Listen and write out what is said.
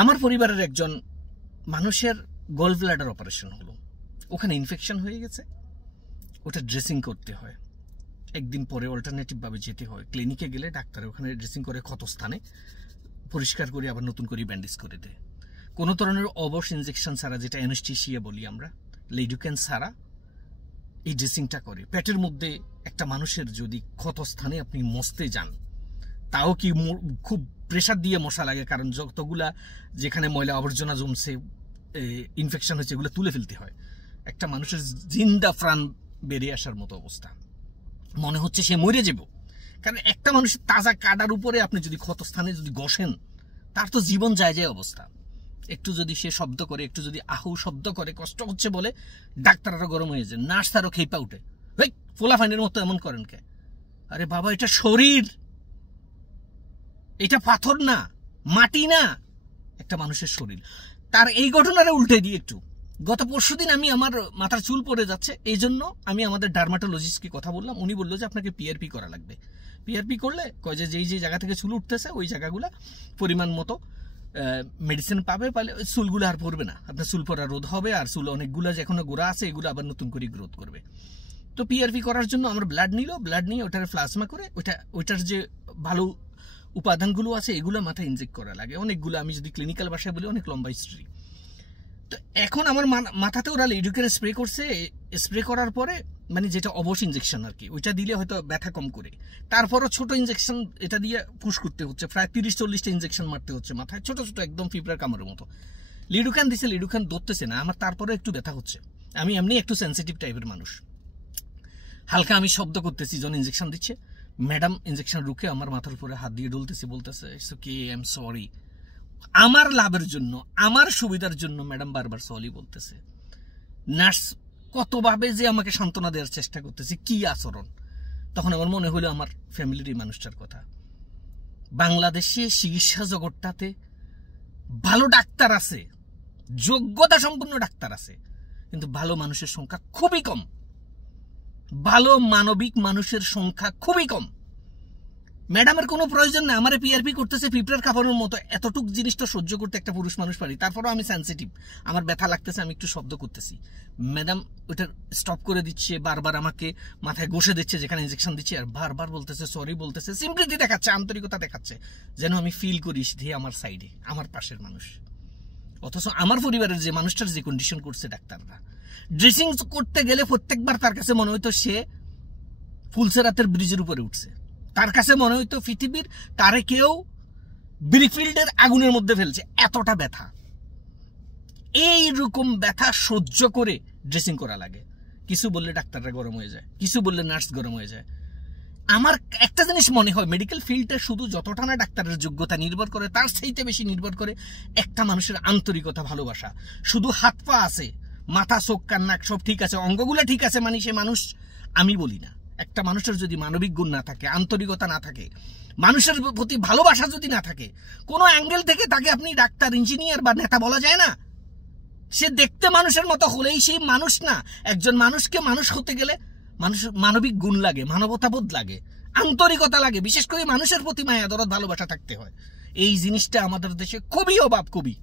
আমার পরিবারের একজন মানুষের গল ব্লাডার অপারেশন হলো, ওখানে ইনফেকশন হয়ে গেছে, ওটা ড্রেসিং করতে হয়, একদিন পরে অল্টারনেটিভ ভাবে যেতে হয়। ক্লিনিকে গেলে ডাক্তার ওখানে ড্রেসিং করে ক্ষতস্থানে পরিষ্কার করে আবার নতুন করে ব্যান্ডেজ করে দেয়। কোনো ধরনের অবশ ইনজেকশন ছাড়া, যেটা অ্যানেস্থেসিয়া বলি আমরা, লিডোক্যান ছাড়া এই ড্রেসিংটা করে। পেটের মধ্যে একটা মানুষের যদি ক্ষতস্থানে আপনি মসতে যান, তাও কি খুব প্রেসার দিয়ে মশা লাগে, কারণ যতগুলা যেখানে ময়লা আবর্জনা জমছে, ইনফেকশন হয়েছে, এগুলো তুলে ফেলতে হয়। একটা মানুষের জিন্দা প্রাণ বেরিয়ে আসার মতো অবস্থা, মনে হচ্ছে সে মরে যাব। কারণ একটা মানুষের তাজা কাটার উপরে আপনি যদি ক্ষতস্থানে যদি ঘষেন, তার তো জীবন যায় যায় অবস্থা। একটু যদি সে শব্দ করে, একটু যদি আহু শব্দ করে, কষ্ট হচ্ছে বলে ডাক্তাররা গরম হয়ে যায়, নার্স তারও খেপা উঠে, ওই ফোলা ফাইনের মতো এমন করেন কে? আরে বাবা, এটা শরীর, এটা পাথর না, মাটি না, একটা মানুষের শরীর। তার এই ঘটনাটা উল্টে দিই একটু। গত পরশুদিন আমি আমার মাথার চুল পড়ে যাচ্ছে, এই জন্য আমি আমাদের ডার্মাটোলজিস্টকে কথা বললাম। উনি বললো যে আপনাকে পিআরপি করা লাগবে। পিআরপি করলে কয় যে যেই জায়গা থেকে চুল উঠতেছে ওই জায়গাগুলা পরিমাণ মতো মেডিসিন পাবে, পালে চুলগুলো আর পড়বে না, আপনার চুল পড়া রোধ হবে, আর চুল অনেকগুলো যে এখনো গোড়া আছে এগুলো আবার নতুন করে গ্রোথ করবে। তো পিআরপি করার জন্য আমার ব্লাড নিল, ব্লাড নিয়ে ওটার প্লাজমা করে ওইটার যে ভালো উপাদানগুলো আছে এগুলো মাথায় ইনজেক্ট করা লাগে অনেকগুলো। আমি যদি ক্লিনিক্যাল ভাষায় বলি, অনেক লম্বা হিস্ট্রি। তো এখন আমার মাথাতে ওরা লিডোক্যান স্প্রে করছে, স্প্রে করার পরে মানে যেটা অবশ ইনজেকশন আর কি, ওইটা দিলে হয়তো ব্যথা কম করে। তারপরও ছোট ইনজেকশন এটা দিয়ে পুশ করতে হচ্ছে, প্রায় 30-40টা ইনজেকশন মারতে হচ্ছে মাথায়, ছোট ছোট একদম ফিবরার কামড়ের মতো। লিডোক্যান দিছে, লিডোক্যান ধরতেছে না আমার, তারপরে একটু ব্যথা হচ্ছে। আমি এমনি একটু সেন্সিটিভ টাইপের মানুষ, হালকা আমি শব্দ করতেছি যখন ইনজেকশন দিচ্ছে। ম্যাডাম ইনজেকশন রুখে আমার মাথার উপরে হাত দিয়ে ডলতেছে, বলতেছে it's okay, I am sorry. আমার লাভের জন্য, আমার সুবিধার জন্য ম্যাডাম বারবার সরি বলতেছে। নার্স কতভাবে যে আমাকে সান্ত্বনা দেওয়ার চেষ্টা করতেছে, কি আচরণ। তখন আমার মনে হলো আমার ফ্যামিলির এই মানুষটার কথা। বাংলাদেশে চিকিৎসা জগৎটাতে ভালো ডাক্তার আছে, যোগ্যতা সম্পন্ন ডাক্তার আছে, কিন্তু ভালো মানুষের সংখ্যা খুবই কম, ভালো মানবিক মানুষের সংখ্যা খুবই কম। ম্যাডামের কোনো প্রয়োজন নেই, আমার পিআরপি করতেছে পিঁপড়ার কাপড়ের মতো, এতটুক জিনিসটা সহ্য করতে একটা পুরুষ মানুষ পারি। তারপরেও আমি সেন্সিটিভ, আমার ব্যথা লাগতেছে, আমি একটু শব্দ করতেছি, ম্যাডাম ওইটা স্টপ করে দিচ্ছে, বারবার আমাকে মাথায় ঘষে দিচ্ছে যেখানে ইনজেকশন দিচ্ছে, আর বারবার বলতেছে সরি বলতেছে, সিম্পলিটি দেখাচ্ছে, আন্তরিকতা দেখাচ্ছে, যেন আমি ফিল করি যে আমার সাইডে আমার পাশের মানুষ। অথচ আমার পরিবারের যে মানুষটার যে কন্ডিশন করছে ডাক্তাররা, ড্রেসিং করতে গেলে প্রত্যেকবার তার কাছে মনে হইতো সে ফুলসেরাতের ব্রিজের উপরে উঠছে, তার কাছে মনে হইতো পৃথিবীর তারে কেউ ব্রিকফিল্ডের আগুনের মধ্যে ফেলছে, এতটা ব্যথা। এইরকম ব্যথা সহ্য করে ড্রেসিং করা লাগে। কিছু বললে ডাক্তাররা গরম হয়ে যায়, কিছু বললে নার্স গরম হয়ে যায়। আমার একটা জিনিস মনে হয়, মেডিকেল ফিল্ডটা শুধু যতটা না ডাক্তারের যোগ্যতা নির্ভর করে, তার চাইতে বেশি নির্ভর করে একটা মানুষের আন্তরিকতা, ভালোবাসা। শুধু হাত পা আছে, মাথা চোখ কান নাক সব ঠিক আছে, অঙ্গগুলো ঠিক আছে, মানে সে মানুষ আমি বলি না। একটা মানুষের যদি মানবিক গুণ না থাকে, আন্তরিকতা না থাকে, মানুষের প্রতি ভালোবাসা যদি না থাকে, কোনো অ্যাঙ্গেল থেকে তাকে আপনি ডাক্তার, ইঞ্জিনিয়ার বা নেতা বলা যায় না। সে দেখতে মানুষের মতো হলেই সেই মানুষ না। একজন মানুষকে মানুষ হতে গেলে মানুষের মানবিক গুণ লাগে, মানবতাবোধ লাগে, আন্তরিকতা লাগে, বিশেষ করে মানুষের প্রতি মায়া দরদ ভালোবাসা থাকতে হয়। এই জিনিসটা আমাদের দেশে খুবই অভাব, খুবই।